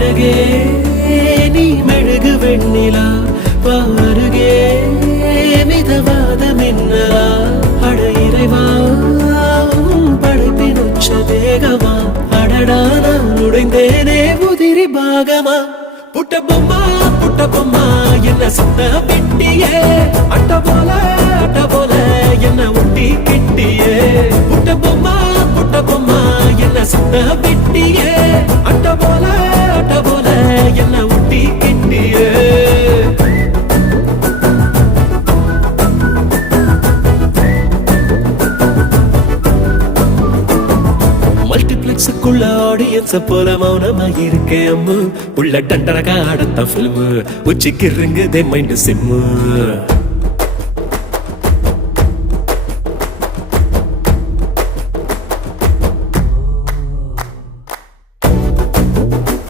அழகே நீ மெழுகு வெண்ணிலா பாருகே மிதவாத மின்னலா அட இறைவா படைப்பின் உச்ச தேகமா அடடா நான் நுழைந்தேனே உதிரி பாகமா புட்ட பொம்மா என்ன சுத்த பிட்டியே அட்ட போல என்ன ஒட்டி கிட்டியே புட்ட பொம்மா என்ன சுத்த பிட்டியே அட்ட போல என்ன ஒட்டி கிட்டியே மல்டிப்ளெக்ஸுக்குள்ள ஆடியன்ஸ போல மௌனமா இருக்கேன் அம்மு உள்ள டண்டரகா அடுத்த பிலிம் உச்சிக்கு இருங்குதே மைண்ட் சிம்மு